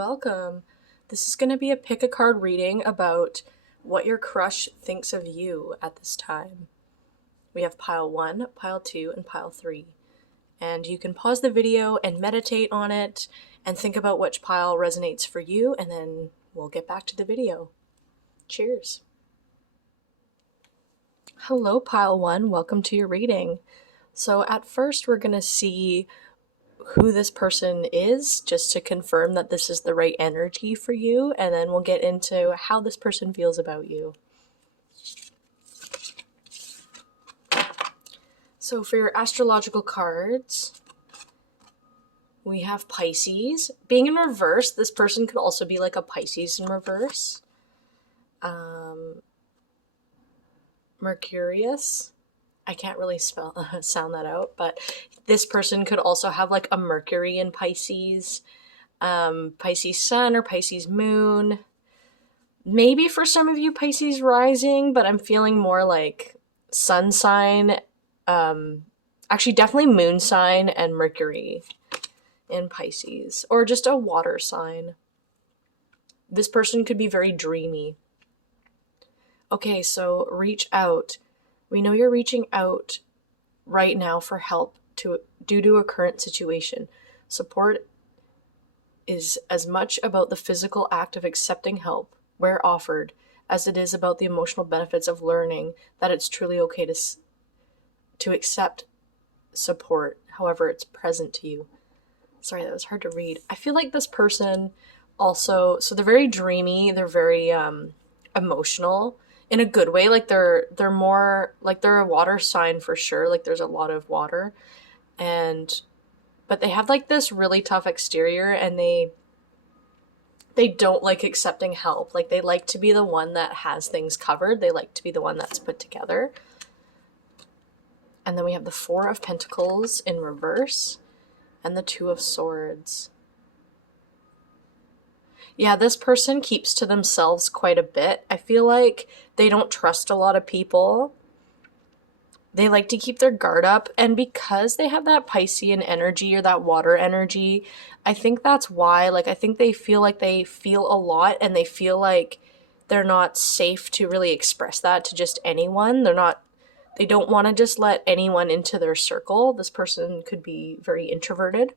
welcome. This is going to be a pick a card reading about what your crush thinks of you at this time. We have pile 1, pile 2, and pile 3. And you can pause the video and meditate on it and think about which pile resonates for you, and then we'll get back to the video. Cheers. Hello, pile 1. Welcome to your reading. So at first we're going to see who this person is, just to confirm that this is the right energy for you, and then we'll get into how this person feels about you. So for your astrological cards, we have Pisces. Being in reverse, this person could also be like a Pisces in reverse. Mercurius. I can't really sound that out, but this person could also have like a Mercury in Pisces, Pisces sun or Pisces moon. Maybe for some of you Pisces rising, but I'm feeling more like sun sign. Actually, definitely moon sign and Mercury in Pisces, or just a water sign. This person could be very dreamy. Okay, so reach out. We know you're reaching out right now for help due to a current situation. Support is as much about the physical act of accepting help where offered as it is about the emotional benefits of learning that it's truly okay to accept support, however it's present to you. Sorry, that was hard to read. I feel like this person also, so they're very dreamy, they're very emotional in a good way. Like they're more like they're a water sign for sure. Like there's a lot of water, but they have like this really tough exterior, and they don't like accepting help. Like they like to be the one that has things covered. They like to be the one that's put together. And then we have the 4 of Pentacles in reverse and the 2 of Swords. Yeah, this person keeps to themselves quite a bit. I feel like they don't trust a lot of people. They like to keep their guard up, and because they have that Piscean energy or that water energy, I think that's why, like, I think they feel like they feel a lot, and they feel like they're not safe to really express that to just anyone. They don't want to just let anyone into their circle. This person could be very introverted.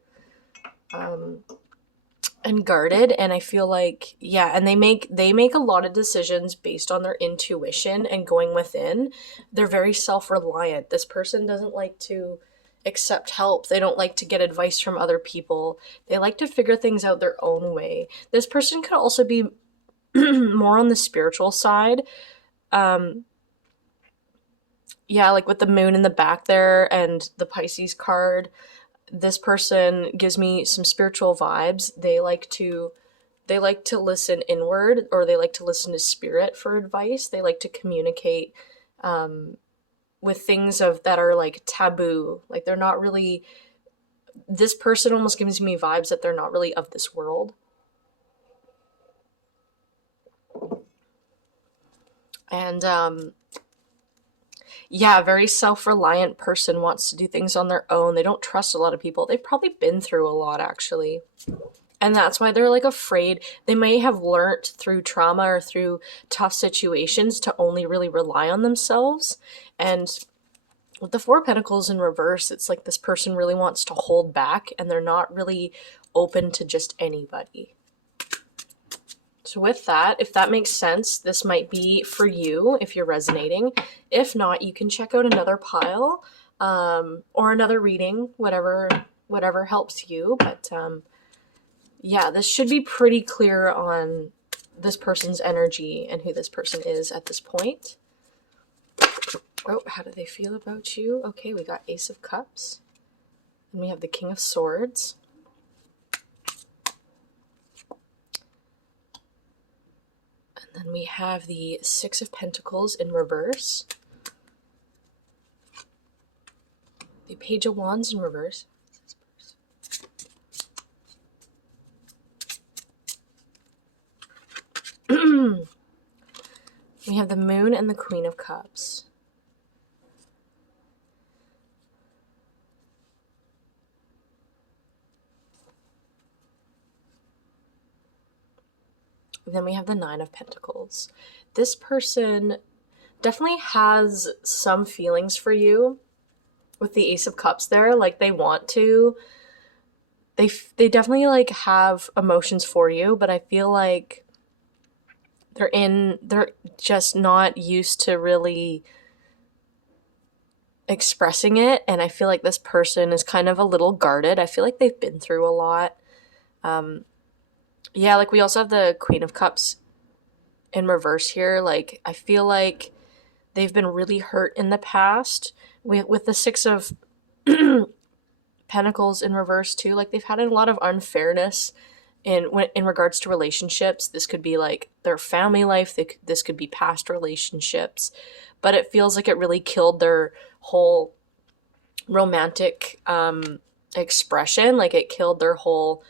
And guarded, and I feel like, yeah, and they make a lot of decisions based on their intuition and going within. They're very self-reliant. This person doesn't like to accept help. They don't like to get advice from other people. They like to figure things out their own way. This person could also be more on the spiritual side. Yeah, like with the moon in the back there and the Pisces card, this person gives me some spiritual vibes. They like to listen inward, or they like to listen to spirit for advice. They like to communicate with things that are like taboo. Like they're not really, this person almost gives me vibes that they're not really of this world. And yeah, a very self-reliant person, wants to do things on their own. They don't trust a lot of people. They've probably been through a lot, actually. And that's why they're like afraid. They may have learnt through trauma or through tough situations to only really rely on themselves. And with the 4 of Pentacles in reverse, it's like this person really wants to hold back, and they're not really open to just anybody. So with that, if that makes sense, this might be for you if you're resonating. If not, you can check out another pile or another reading, whatever helps you. But yeah, this should be pretty clear on this person's energy and who this person is at this point. Oh, how do they feel about you? Okay, we got Ace of Cups. And we have the King of Swords. And then we have the 6 of Pentacles in reverse. The Page of Wands in reverse. We have the Moon and the Queen of Cups. And then we have the Nine of Pentacles. This person definitely has some feelings for you with the Ace of Cups there. Like they want to, they definitely like have emotions for you, but I feel like they're just not used to really expressing it. And I feel like this person is kind of a little guarded. I feel like they've been through a lot. Yeah, like we also have the Queen of Cups in reverse here. Like I feel like they've been really hurt in the past. With the Six of Pentacles in reverse too, like they've had a lot of unfairness in regards to relationships. This could be like their family life. This could be past relationships, but it feels like it really killed their whole romantic expression. Like it killed their whole,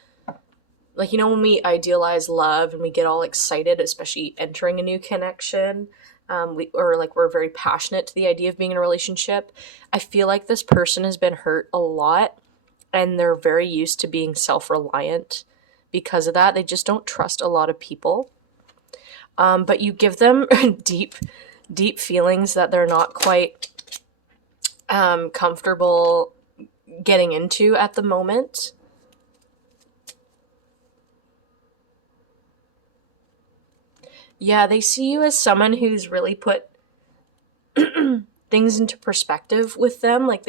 like, you know, when we idealize love and we get all excited, especially entering a new connection, we're very passionate to the idea of being in a relationship. I feel like this person has been hurt a lot and they're very used to being self-reliant. Because of that, they just don't trust a lot of people. But you give them deep, deep feelings that they're not quite comfortable getting into at the moment. Yeah, they see you as someone who's really put things into perspective with them. Like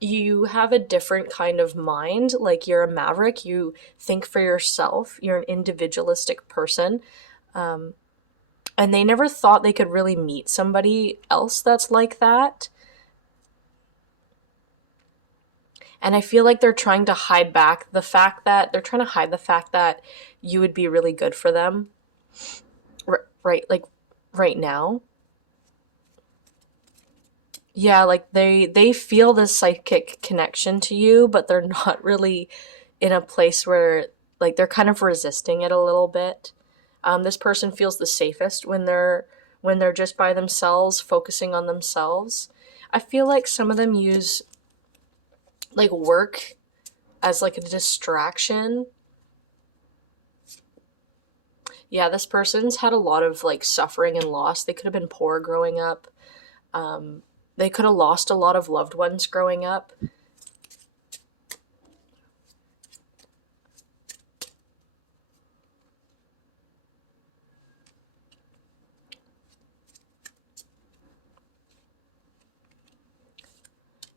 you have a different kind of mind. Like you're a maverick. You think for yourself. You're an individualistic person. And they never thought they could really meet somebody else that's like that. And I feel like they're trying to hide the fact that you would be really good for them. Right, like right now. Yeah, like they feel this psychic connection to you, but they're not really in a place where like they're kind of resisting it a little bit. This person feels the safest when they're just by themselves, focusing on themselves. I feel like some of them use like work as like a distraction. Yeah, this person's had a lot of like suffering and loss. They could have been poor growing up. They could have lost a lot of loved ones growing up.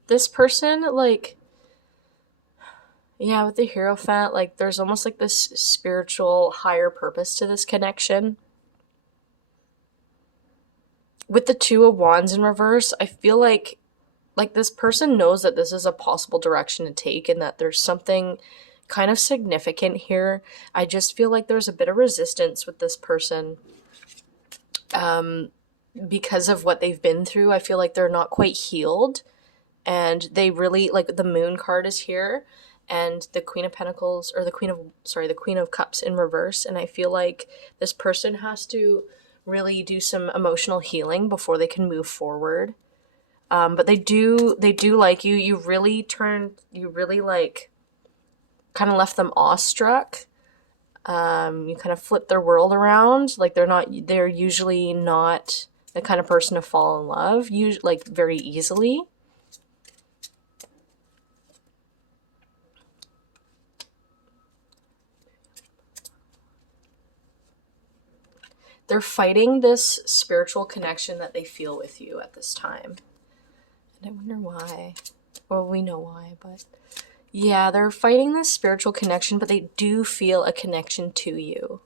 This person, like, yeah, with the Hierophant, like, there's almost like this spiritual higher purpose to this connection. With the Two of Wands in reverse, I feel like this person knows that this is a possible direction to take and that there's something kind of significant here. I just feel like there's a bit of resistance with this person because of what they've been through. I feel like they're not quite healed, and they really, like, the Moon card is here and the Queen of Pentacles, or the Queen of Cups in reverse, and I feel like this person has to really do some emotional healing before they can move forward. But they do like you. You really like kind of left them awestruck. You kind of flipped their world around. Like they're usually not the kind of person to fall in love, like very easily. They're fighting this spiritual connection that they feel with you at this time. And I wonder why. Well, we know why, but yeah, they're fighting this spiritual connection, but they do feel a connection to you.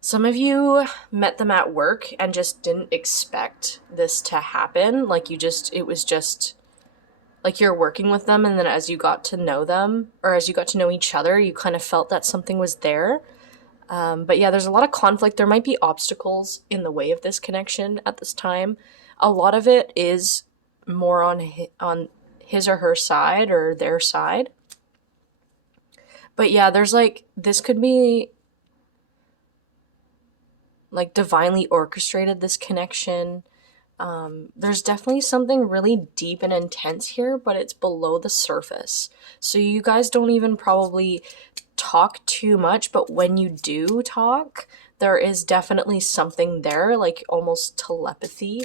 Some of you met them at work and just didn't expect this to happen. Like it was just like you're working with them, and then as you got to know them, or as you got to know each other, you kind of felt that something was there. But yeah, there's a lot of conflict. There might be obstacles in the way of this connection at this time. A lot of it is more on his or her side, or their side. But yeah, there's like, this could be like divinely orchestrated, this connection. There's definitely something really deep and intense here, but it's below the surface. So you guys don't even probably talk too much, but when you do talk, there is definitely something there, like almost telepathy.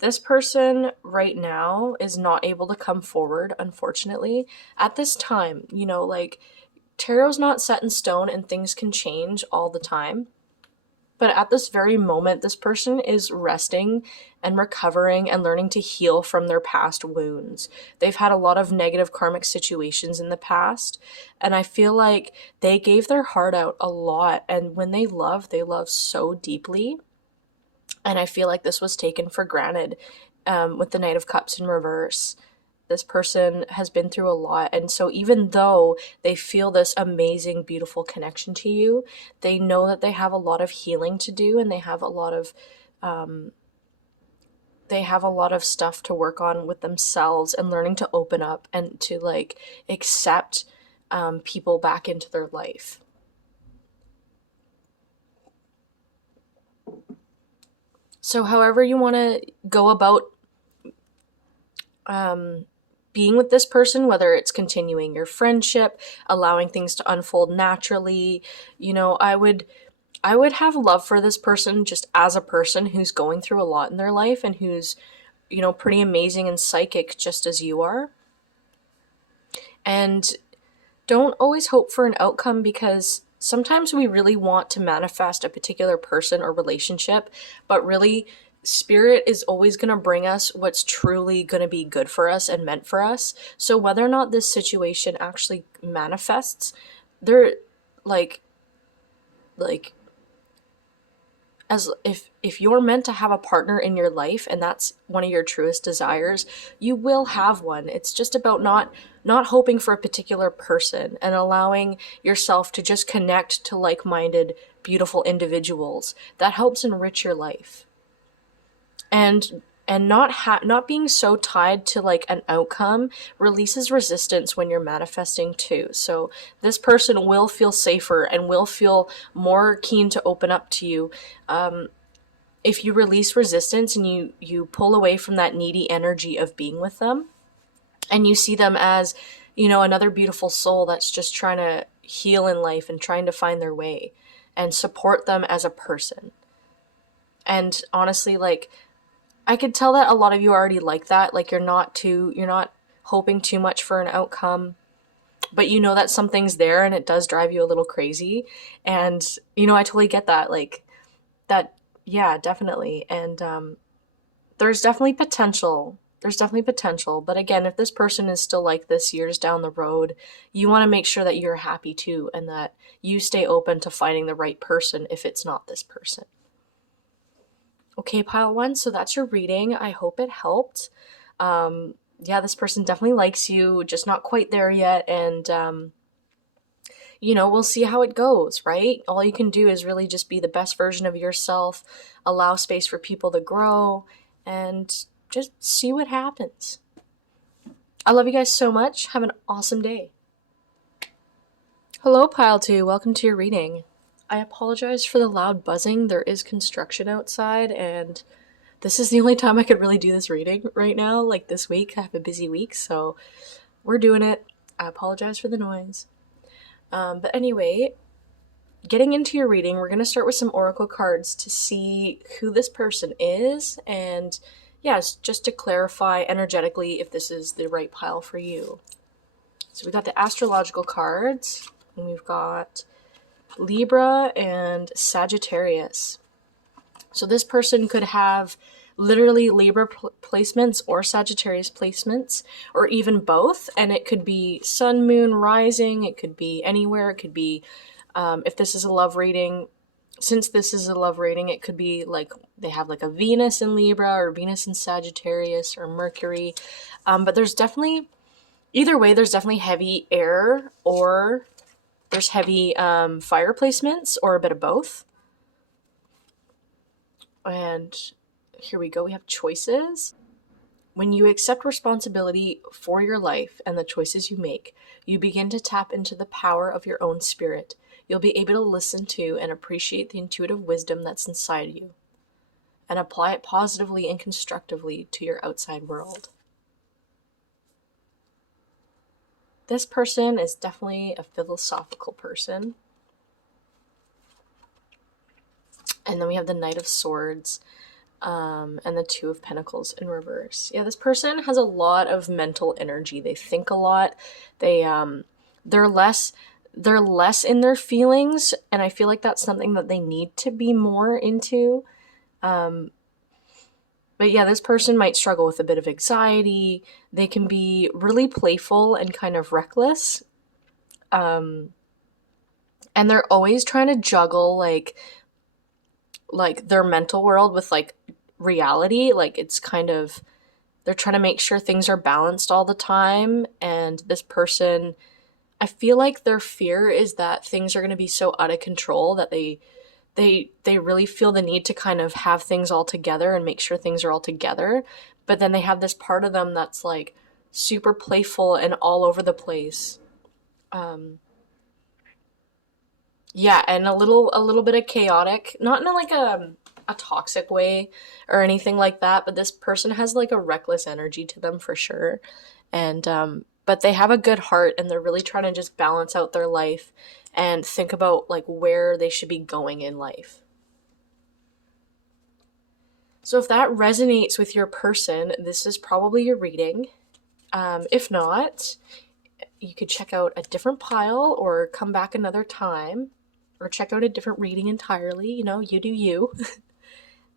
This person right now is not able to come forward, unfortunately. At this time, like, tarot's not set in stone and things can change all the time. But at this very moment, this person is resting and recovering and learning to heal from their past wounds. They've had a lot of negative karmic situations in the past, and I feel like they gave their heart out a lot. And when they love so deeply. And I feel like this was taken for granted with the Knight of Cups in reverse. This person has been through a lot, and so even though they feel this amazing, beautiful connection to you, they know that they have a lot of healing to do, and they have a lot of stuff to work on with themselves, and learning to open up and to like accept people back into their life. So however you want to go about being with this person, whether it's continuing your friendship, allowing things to unfold naturally, I would have love for this person just as a person who's going through a lot in their life and who's, pretty amazing and psychic just as you are. And don't always hope for an outcome, because sometimes we really want to manifest a particular person or relationship, but really spirit is always going to bring us what's truly going to be good for us and meant for us. So whether or not this situation actually manifests, they're like as if you're meant to have a partner in your life and that's one of your truest desires, you will have one. It's just about not hoping for a particular person and allowing yourself to just connect to like-minded, beautiful individuals. That helps enrich your life. And not being so tied to like an outcome releases resistance when you're manifesting too. So this person will feel safer and will feel more keen to open up to you if you release resistance and you pull away from that needy energy of being with them, and you see them as, another beautiful soul that's just trying to heal in life and trying to find their way, and support them as a person. And honestly, like, I could tell that a lot of you already like that. Like, you're not hoping too much for an outcome, but you know that something's there and it does drive you a little crazy. And, I totally get that. Like, that, yeah, definitely. And there's definitely potential. But again, if this person is still like this years down the road, you want to make sure that you're happy too, and that you stay open to finding the right person if it's not this person. Okay, pile one, so that's your reading. I hope it helped. Yeah, this person definitely likes you, just not quite there yet, and we'll see how it goes, right? All you can do is really just be the best version of yourself, allow space for people to grow, and just see what happens. I love you guys so much. Have an awesome day. Hello, pile two. Welcome to your reading. I apologize for the loud buzzing. There is construction outside, and this is the only time I could really do this reading right now. Like, this week, I have a busy week, so we're doing it. I apologize for the noise. But anyway, getting into your reading, we're going to start with some oracle cards to see who this person is, and yes, just to clarify energetically if this is the right pile for you. So we got the astrological cards, and we've got Libra and Sagittarius. So this person could have literally Libra placements or Sagittarius placements, or even both, and it could be sun, moon, rising, it could be anywhere, it could be, if this is a love reading, since this is a love reading, it could be like they have like a Venus in Libra or Venus in Sagittarius or Mercury, but there's definitely, either way, there's definitely heavy air, or there's heavy fire placements, or a bit of both. And here we go, we have choices. When you accept responsibility for your life and the choices you make, you begin to tap into the power of your own spirit. You'll be able to listen to and appreciate the intuitive wisdom that's inside you and apply it positively and constructively to your outside world. This person is definitely a philosophical person. And then we have the Knight of Swords, and the Two of Pentacles in reverse. Yeah, this person has a lot of mental energy. They think a lot. They're less in their feelings, and I feel like that's something that they need to be more into. But yeah, this person might struggle with a bit of anxiety. They can be really playful and kind of reckless. And they're always trying to juggle like their mental world with like reality. Like it's kind of, they're trying to make sure things are balanced all the time. And this person, I feel like their fear is that things are going to be so out of control that they really feel the need to kind of have things all together and make sure things are all together. But then they have this part of them that's like super playful and all over the place. Yeah, and a little bit of chaotic, not in like a toxic way or anything like that, but this person has like a reckless energy to them for sure. And but they have a good heart, and they're really trying to just balance out their life and think about like where they should be going in life. So if that resonates with your person, this is probably your reading. If not, you could check out a different pile or come back another time or check out a different reading entirely. You know, you do you.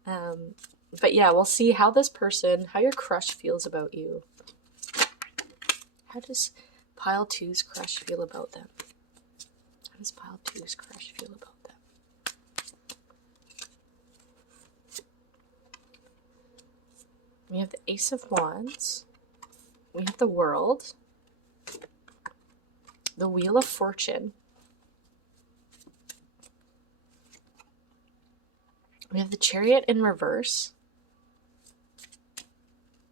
But yeah, we'll see how this person, how your crush feels about you. How does pile two's crush feel about them? How does pile two's crush feel about them? We have the Ace of Wands. We have the World. The Wheel of Fortune. We have the Chariot in reverse.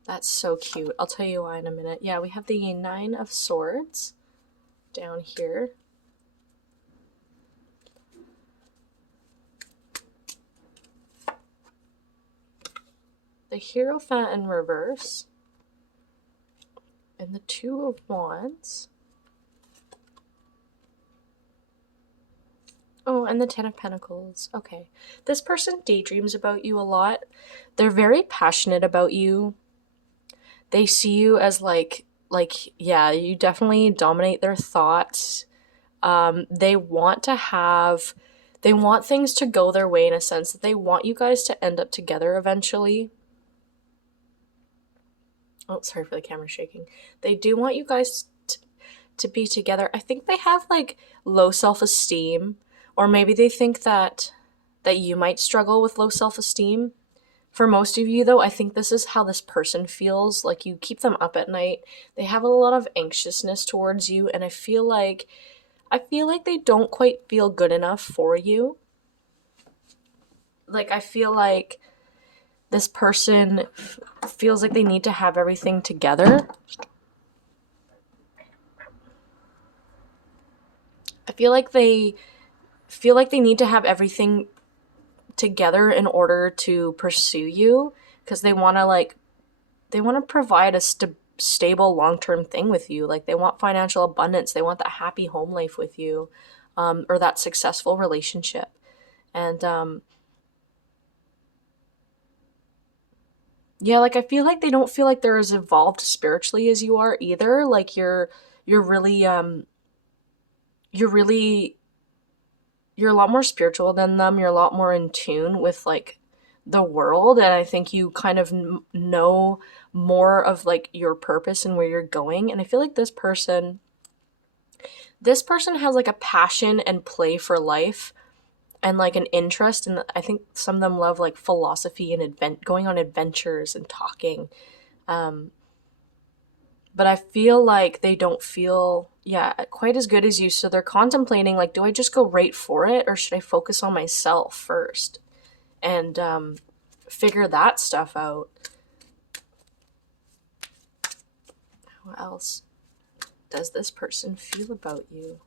That's so cute. I'll tell you why in a minute. Yeah, we have the Nine of Swords down here. The Hierophant in reverse. And the Two of Wands. Oh, and the Ten of Pentacles. Okay. This person daydreams about you a lot. They're very passionate about you. They see you as yeah, you definitely dominate their thoughts. They want things to go their way in a sense that they want you guys to end up together eventually. Oh, sorry for the camera shaking. They do want you guys to be together. I think they have like low self-esteem, or maybe they think that you might struggle with low self-esteem. For most of you though, I think this is how this person feels. Like you keep them up at night. They have a lot of anxiousness towards you, and I feel like they don't quite feel good enough for you. Like I feel like this person feels like they need to have everything together. I feel like they need to have everything together in order to pursue you, because they want to provide a stable long-term thing with you. Like they want financial abundance, they want that happy home life with you, or that successful relationship. And yeah, like I feel like they don't feel like they're as evolved spiritually as you are either. Like you're a lot more spiritual than them. You're a lot more in tune with like the world, and I think you kind of know more of like your purpose and where you're going. And I feel like this person has like a passion and play for life and like an interest, and I think some of them love like philosophy and going on adventures and talking. But I feel like they don't feel, quite as good as you. So they're contemplating, like, do I just go right for it, or should I focus on myself first and figure that stuff out? What else does this person feel about you?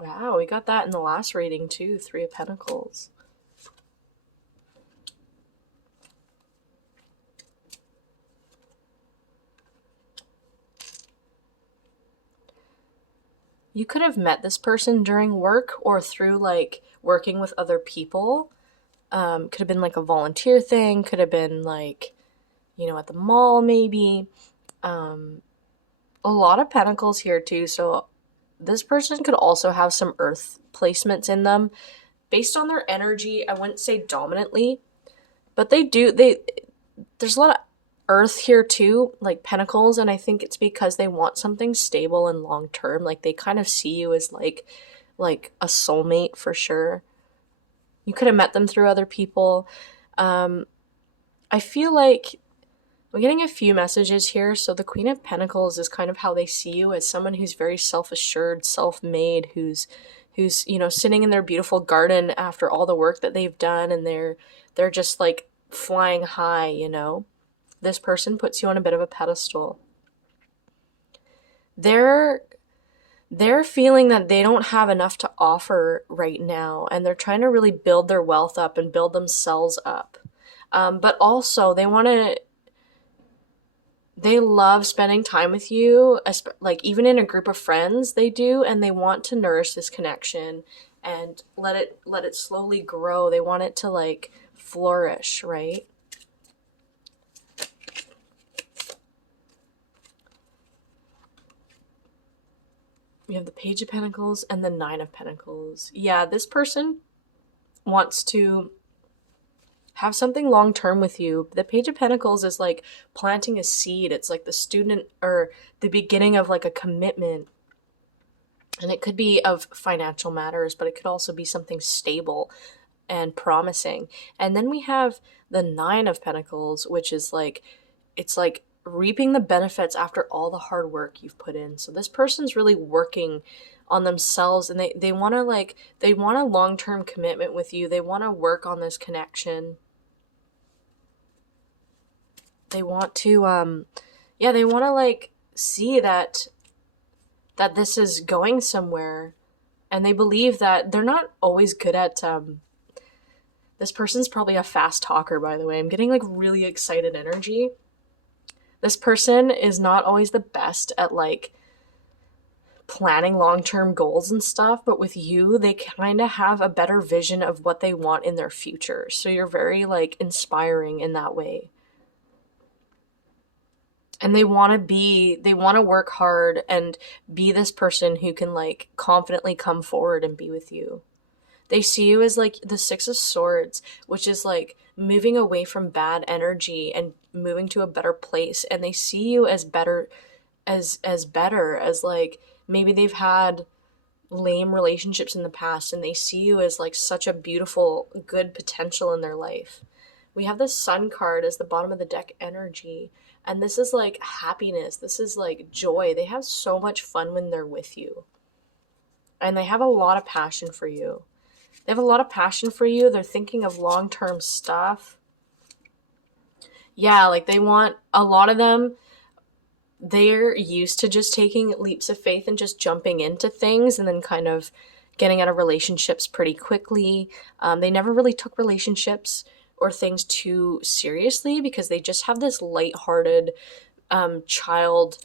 Wow, we got that in the last reading too. 3 of Pentacles. You could have met this person during work or through like working with other people. Could have been like a volunteer thing, could have been like, at the mall maybe. A lot of Pentacles here too, so this person could also have some earth placements in them. Based on their energy, I wouldn't say dominantly, but there's a lot of earth here too, like Pentacles, and I think it's because they want something stable and long term. Like they kind of see you as like a soulmate for sure. You could have met them through other people. I feel like I'm getting a few messages here. So the Queen of Pentacles is kind of how they see you, as someone who's very self-assured, self-made, who's sitting in their beautiful garden after all the work that they've done, and they're just like flying high. This person puts you on a bit of a pedestal. They're feeling that they don't have enough to offer right now, and they're trying to really build their wealth up and build themselves up. But also they love spending time with you, like even in a group of friends they do, and they want to nourish this connection and let it slowly grow. They want it to like flourish, right? We have the Page of Pentacles and the 9 of Pentacles. Yeah, this person wants to have something long term with you. The Page of Pentacles is like planting a seed. It's like the student or the beginning of like a commitment. And it could be of financial matters, but it could also be something stable and promising. And then we have the 9 of Pentacles, which is like, it's like reaping the benefits after all the hard work you've put in. So this person's really working on themselves, and they want a long-term commitment with you. They want to work on this connection. They want to they want to like see that this is going somewhere, and they believe that they're not always good at this person's probably a fast talker, by the way. I'm getting like really excited energy. This person is not always the best at like planning long-term goals and stuff, but with you, they kind of have a better vision of what they want in their future. So you're very like inspiring in that way. And they want to work hard and be this person who can like confidently come forward and be with you. They see you as like the 6 of Swords, which is like moving away from bad energy and moving to a better place. And they see you as better, as like maybe they've had lame relationships in the past, and they see you as like such a beautiful, good potential in their life. We have the Sun card as the bottom of the deck energy. And this is like happiness. This is like joy. They have so much fun when they're with you. And they have a lot of passion for you. They have a lot of passion for you. They're thinking of long-term stuff. Yeah, like they want, a lot of them, they're used to just taking leaps of faith and just jumping into things and then kind of getting out of relationships pretty quickly. They never really took relationships or things too seriously because they just have this lighthearted, child,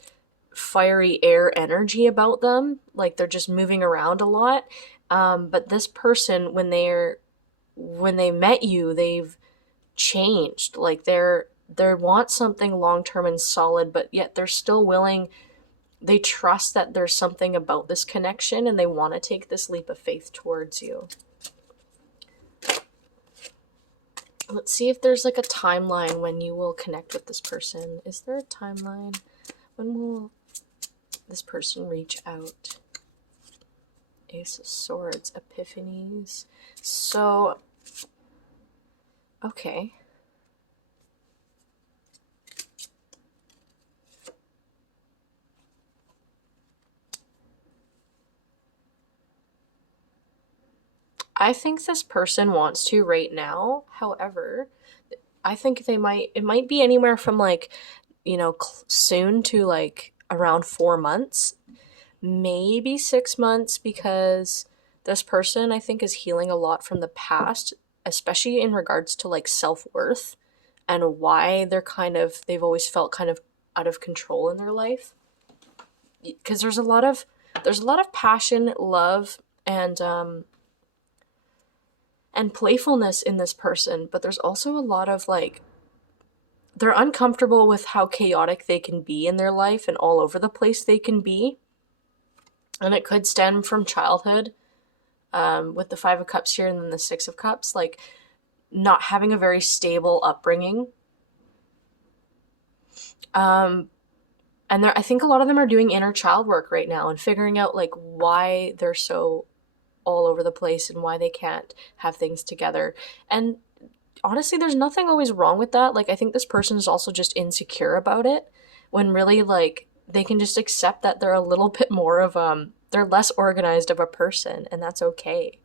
fiery air energy about them. Like they're just moving around a lot. But this person, when they met you, they've changed. Like they want something long-term and solid, but yet they're still willing. They trust that there's something about this connection, and they want to take this leap of faith towards you. Let's see if there's like a timeline when you will connect with this person. Is there a timeline? When will this person reach out? Ace of Swords, Epiphanies. So, okay. I think this person wants to right now. However, I think it might be anywhere from like soon to like around 4 months, maybe 6 months, because this person I think is healing a lot from the past, especially in regards to like self-worth and why they've always felt kind of out of control in their life. Because there's a lot of passion, love, and playfulness in this person, but there's also a lot of like they're uncomfortable with how chaotic they can be in their life and all over the place they can be. And it could stem from childhood, with the Five of Cups here and then the Six of Cups, like not having a very stable upbringing. Um, and I think a lot of them are doing inner child work right now and figuring out like why they're so all over the place and why they can't have things together. And honestly, there's nothing always wrong with that. Like, I think this person is also just insecure about it, when really, like, they can just accept that they're a little bit more of, they're less organized of a person, and that's okay.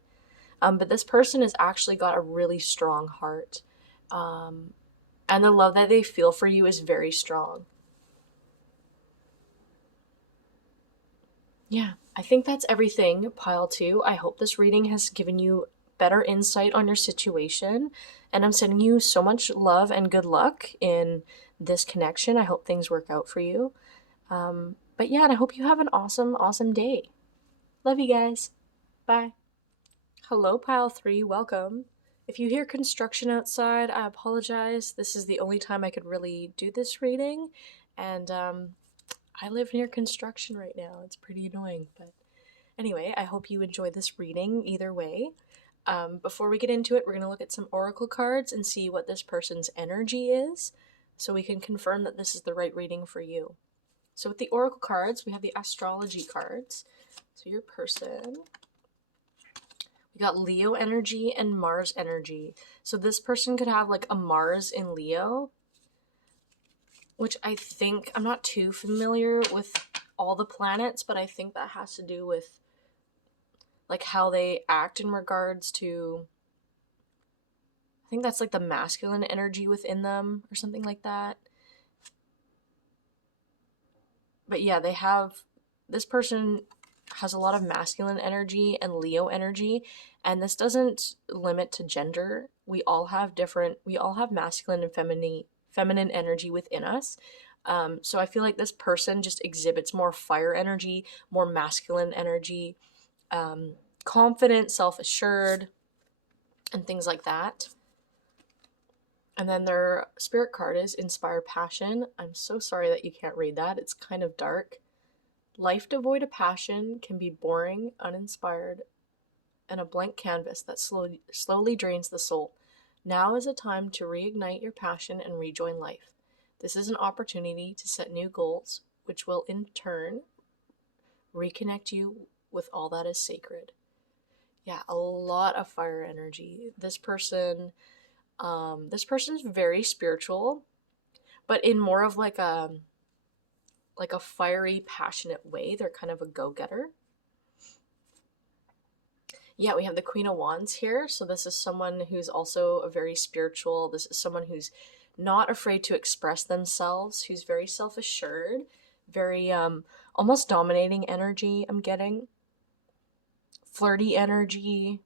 But this person has actually got a really strong heart. Um, and the love that they feel for you is very strong. Yeah, I think that's everything, pile two. I hope this reading has given you better insight on your situation. And I'm sending you so much love and good luck in this connection. I hope things work out for you. But yeah, and I hope you have an awesome, awesome day. Love you guys. Bye. Hello, pile three. Welcome. If you hear construction outside, I apologize. This is the only time I could really do this reading. And I live near construction right now. It's pretty annoying, but anyway, I hope you enjoy this reading either way. Before we get into it, we're going to look at some oracle cards and see what this person's energy is, so we can confirm that this is the right reading for you. So with the oracle cards, we have the astrology cards. So your person, we got Leo energy and Mars energy. So this person could have like a Mars in Leo, which I think, I'm not too familiar with all the planets, but I think that has to do with like how they act in regards to, I think that's like the masculine energy within them or something like that. But yeah, this person has a lot of masculine energy and Leo energy, and this doesn't limit to gender. We all have masculine and feminine energy within us. So I feel like this person just exhibits more fire energy, more masculine energy, confident, self-assured, and things like that. And then their spirit card is Inspire Passion. I'm so sorry that you can't read that. It's kind of dark. Life devoid of passion can be boring, uninspired, and a blank canvas that slowly drains the soul. Now is a time to reignite your passion and rejoin life. This is an opportunity to set new goals, which will in turn reconnect you with all that is sacred. Yeah, a lot of fire energy. This person is very spiritual, but in more of like a fiery, passionate way. They're kind of a go-getter. Yeah, we have the Queen of Wands here. So this is someone who's also a very spiritual. This is someone who's not afraid to express themselves, who's very self-assured, very almost dominating energy, I'm getting. Flirty energy.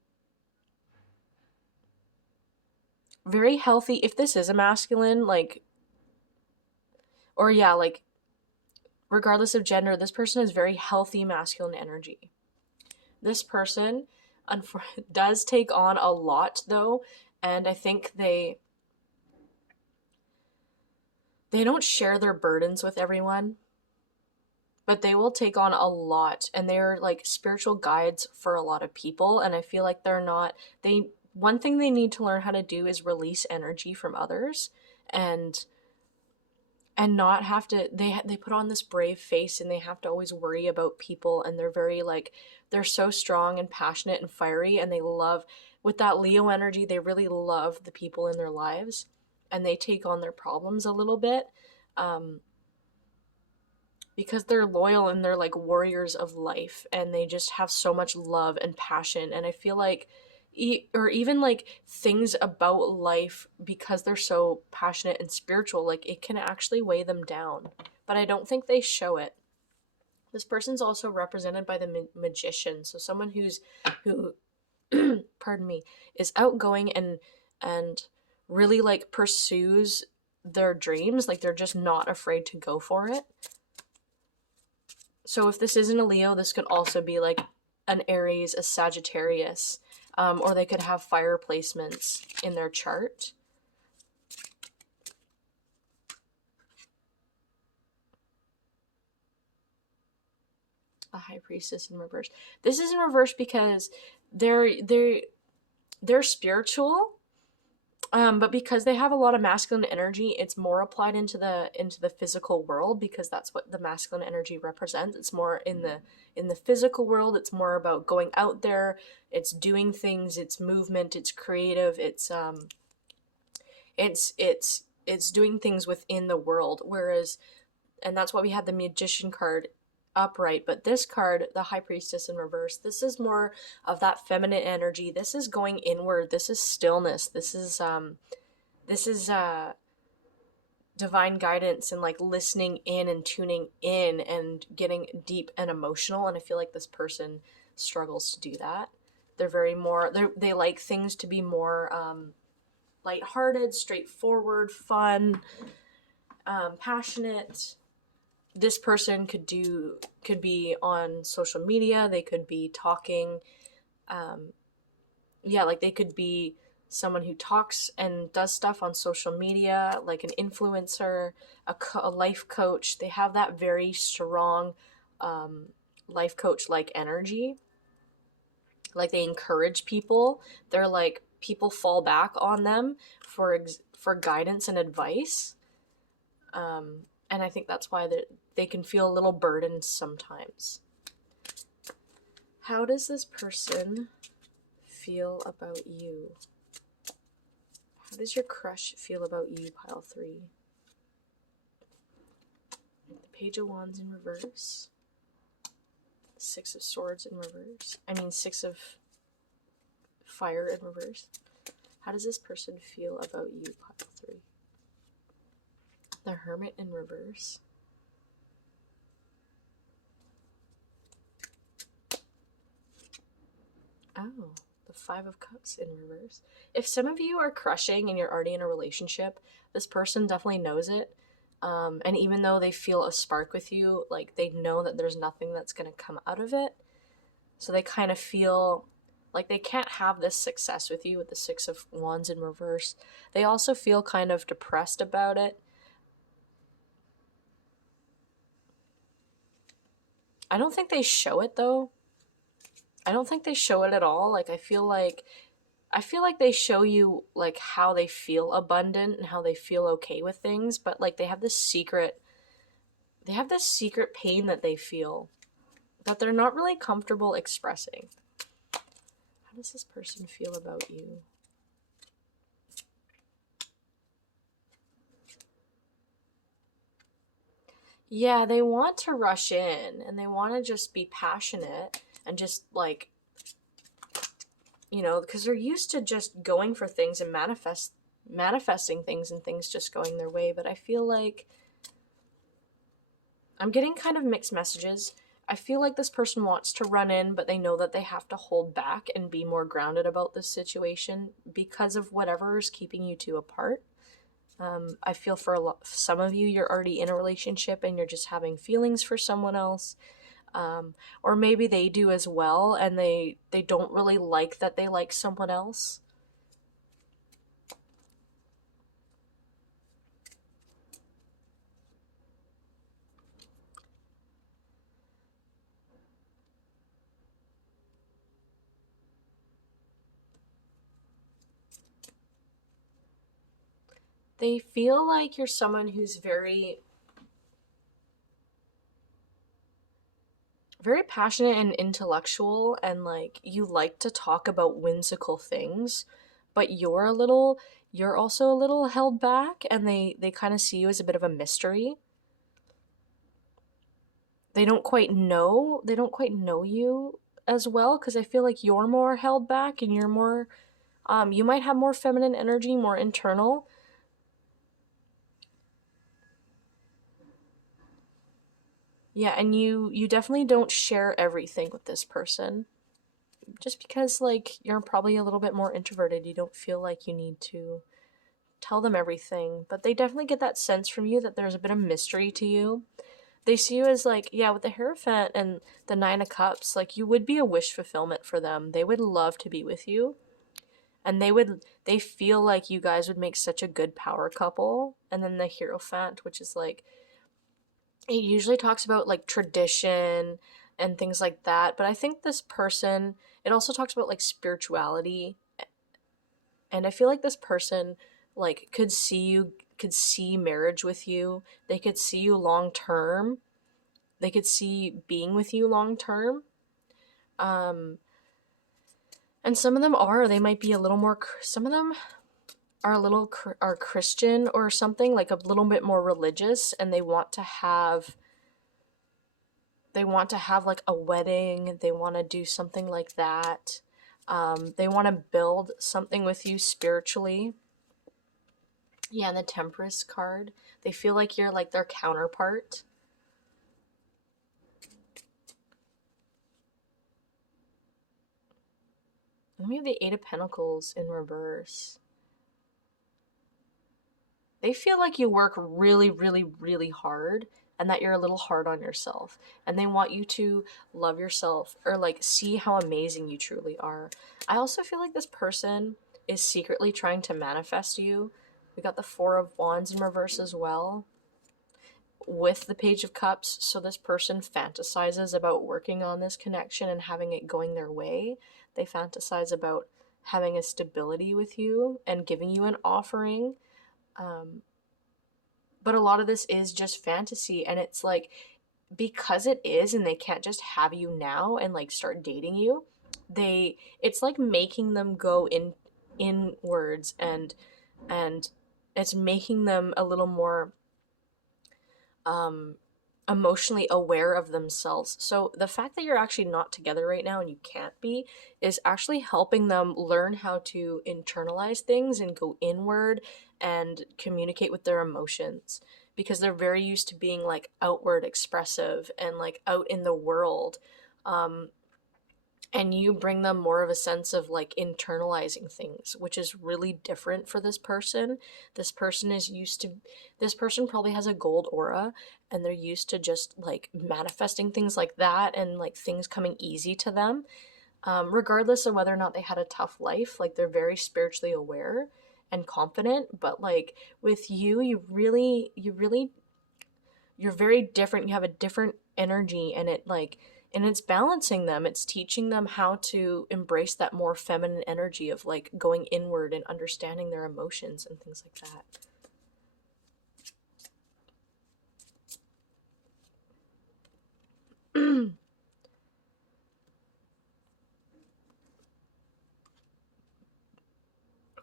Very healthy. If this is a masculine, like, or yeah, like, regardless of gender, this person has very healthy masculine energy. This person does take on a lot, though, and I think they don't share their burdens with everyone, but they will take on a lot, and they're like spiritual guides for a lot of people. And I feel like one thing they need to learn how to do is release energy from others, and not have to, they put on this brave face and they have to always worry about people, and they're very like, they're so strong and passionate and fiery, and they love, with that Leo energy, they really love the people in their lives, and they take on their problems a little bit, because they're loyal and they're like warriors of life, and they just have so much love and passion. And I feel like or even like things about life, because they're so passionate and spiritual, like it can actually weigh them down. But I don't think they show it. This person's also represented by the magician, so someone who pardon me, is outgoing and really like pursues their dreams, like they're just not afraid to go for it. So if this isn't a Leo, this could also be like an Aries, a Sagittarius, or they could have fire placements in their chart. A High Priestess in reverse. This is in reverse because they're spiritual, but because they have a lot of masculine energy, it's more applied into the physical world, because that's what the masculine energy represents. It's more in the physical world. It's more about going out there. It's doing things. It's movement. It's creative. It's doing things within the world. Whereas, and that's why we had the Magician card upright, but this card, the High Priestess in reverse, this is more of that feminine energy. This is going inward. This is stillness. This is divine guidance and like listening in and tuning in and getting deep and emotional. And I feel like this person struggles to do that. They're very more, they like things to be more lighthearted, straightforward, fun, passionate. This person could be on social media. They could be talking, like they could be someone who talks and does stuff on social media, like an influencer, a life coach. They have that very strong life coach like energy. Like they encourage people. They're like, people fall back on them for guidance and advice. And I think that's why they can feel a little burdened sometimes. How does this person feel about you? How does your crush feel about you, pile 3? The Page of Wands in reverse. 6 of Swords in reverse. 6 of Fire in reverse. How does this person feel about you, pile 3? The Hermit in reverse. Oh, the 5 of Cups in reverse. If some of you are crushing and you're already in a relationship, this person definitely knows it. And even though they feel a spark with you, like they know that there's nothing that's going to come out of it. So they kind of feel like they can't have this success with you with the 6 of Wands in reverse. They also feel kind of depressed about it. I don't think they show it though. I don't think they show it at all. Like I feel like they show you like how they feel abundant and how they feel okay with things, but like they have this secret pain that they feel that they're not really comfortable expressing. How does this person feel about you? Yeah, they want to rush in and they want to just be passionate and just like, because they're used to just going for things and manifesting things and things just going their way. But I feel like I'm getting kind of mixed messages. I feel like this person wants to run in, but they know that they have to hold back and be more grounded about this situation because of whatever is keeping you two apart. I feel for some of you, you're already in a relationship and you're just having feelings for someone else. Or maybe they do as well and they don't really like that they like someone else. They feel like you're someone who's very, very passionate and intellectual, and like you like to talk about whimsical things, but you're also a little held back, and they kind of see you as a bit of a mystery. They don't quite know you as well, because I feel like you're more held back and you're more, you might have more feminine energy, more internal. Yeah, and you definitely don't share everything with this person. Just because, like, you're probably a little bit more introverted, you don't feel like you need to tell them everything. But they definitely get that sense from you that there's a bit of mystery to you. They see you as, like, yeah, with the Hierophant and the Nine of Cups, like, you would be a wish fulfillment for them. They would love to be with you. And they feel like you guys would make such a good power couple. And then the Hierophant, which is like, it usually talks about like tradition and things like that. But I think this person, it also talks about like spirituality. And I feel like this person like could see marriage with you. They could see you long term. They could see being with you long term. Um, and some of them they might be a little more, some of them are a little, are Christian or something, like a little bit more religious, and they want to have like a wedding. They want to do something like that. They want to build something with you spiritually. Yeah, and the Temperance card. They feel like you're like their counterpart. And we have the Eight of Pentacles in reverse. They feel like you work really, really, really hard and that you're a little hard on yourself. And they want you to love yourself or like see how amazing you truly are. I also feel like this person is secretly trying to manifest you. We got the Four of Wands in reverse as well with the Page of Cups. So this person fantasizes about working on this connection and having it going their way. They fantasize about having a stability with you and giving you an offering. But a lot of this is just fantasy, and it's like, because it is and they can't just have you now and like start dating you, it's like making them go inwards, and it's making them a little more um emotionally aware of themselves. So the fact that you're actually not together right now and you can't be is actually helping them learn how to internalize things and go inward and communicate with their emotions, because they're very used to being like outward expressive and like out in the world. Um, and you bring them more of a sense of like internalizing things, which is really different for this person. This person probably has a gold aura, and they're used to just like manifesting things like that and like things coming easy to them, regardless of whether or not they had a tough life. Like, they're very spiritually aware and confident. But like with you, you're very different. You have a different energy, and it's balancing them. It's teaching them how to embrace that more feminine energy of like going inward and understanding their emotions and things like that.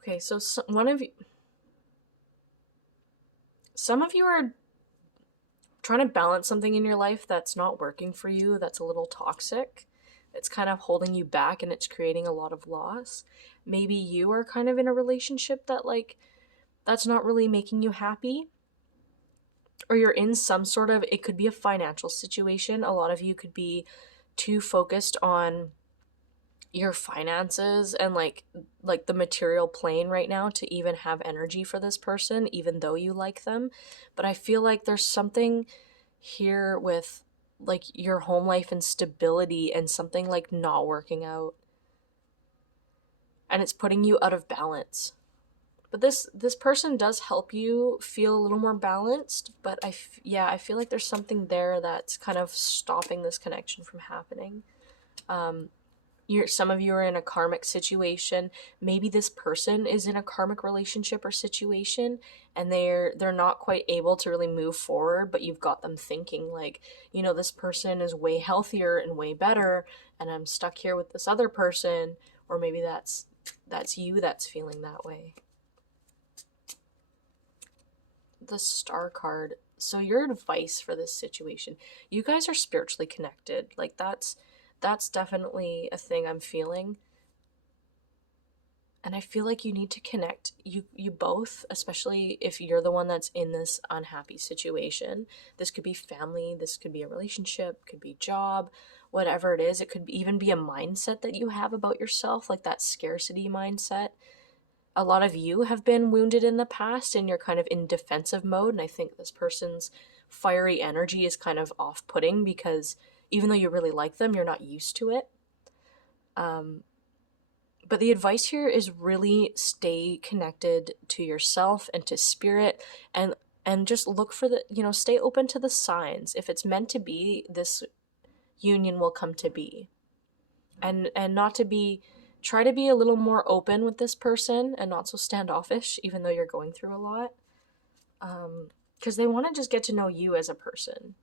Okay, so some of you are trying to balance something in your life that's not working for you, that's a little toxic. It's kind of holding you back and it's creating a lot of loss. Maybe you are kind of in a relationship that like that's not really making you happy, or you're in some sort of, it could be a financial situation. A lot of you could be too focused on your finances and like the material plane right now to even have energy for this person, even though you like them. But I feel like there's something here with like your home life and stability and something like not working out, and it's putting you out of balance. But this person does help you feel a little more balanced. But I feel like there's something there that's kind of stopping this connection from happening. Some of you are in a karmic situation. Maybe this person is in a karmic relationship or situation, and they're not quite able to really move forward, but you've got them thinking like, this person is way healthier and way better, and I'm stuck here with this other person. Or maybe that's you that's feeling that way. The Star card. So your advice for this situation: you guys are spiritually connected. Like, that's definitely a thing I'm feeling. And I feel like you need to connect, you both, especially if you're the one that's in this unhappy situation. This could be family, this could be a relationship, could be job, whatever it is. It could even be a mindset that you have about yourself, like that scarcity mindset. A lot of you have been wounded in the past and you're kind of in defensive mode, and I think this person's fiery energy is kind of off-putting because even though you really like them, you're not used to it. But the advice here is really stay connected to yourself and to spirit, and just look for the, stay open to the signs. If it's meant to be, this union will come to be. And not to be, try to be a little more open with this person and not so standoffish, even though you're going through a lot. Because they want to just get to know you as a person.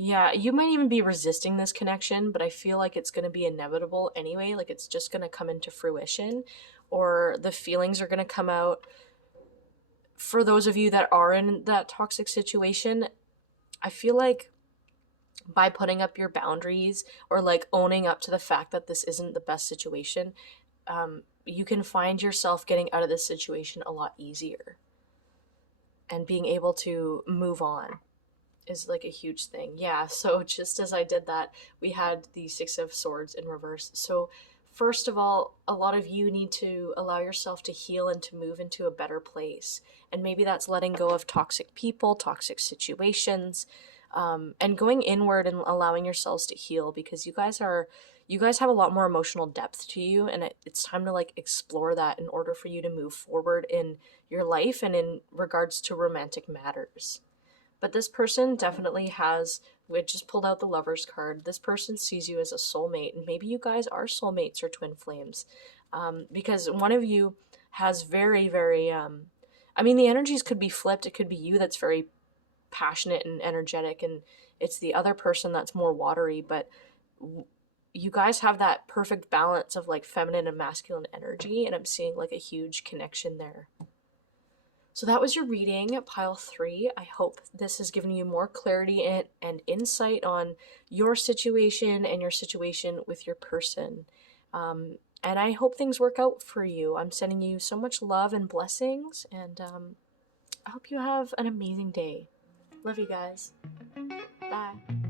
Yeah, you might even be resisting this connection, but I feel like it's going to be inevitable anyway. Like it's just going to come into fruition, or the feelings are going to come out. For those of you that are in that toxic situation, I feel like by putting up your boundaries or like owning up to the fact that this isn't the best situation, you can find yourself getting out of this situation a lot easier and being able to move on is like a huge thing. Yeah, so just as I did that, we had the Six of Swords in reverse. So first of all, a lot of you need to allow yourself to heal and to move into a better place. And maybe that's letting go of toxic people, toxic situations, and going inward and allowing yourselves to heal, because you guys have a lot more emotional depth to you, and it's time to like explore that in order for you to move forward in your life and in regards to romantic matters. But this person definitely has, we just pulled out the Lover's card. This person sees you as a soulmate, and maybe you guys are soulmates or twin flames. Because one of you has very, very, I mean, the energies could be flipped. It could be you that's very passionate and energetic, and it's the other person that's more watery, but you guys have that perfect balance of like feminine and masculine energy, and I'm seeing like a huge connection there. So that was your reading, pile 3. I hope this has given you more clarity and insight on your situation and your situation with your person. And I hope things work out for you. I'm sending you so much love and blessings, and I hope you have an amazing day. Love you guys. Bye.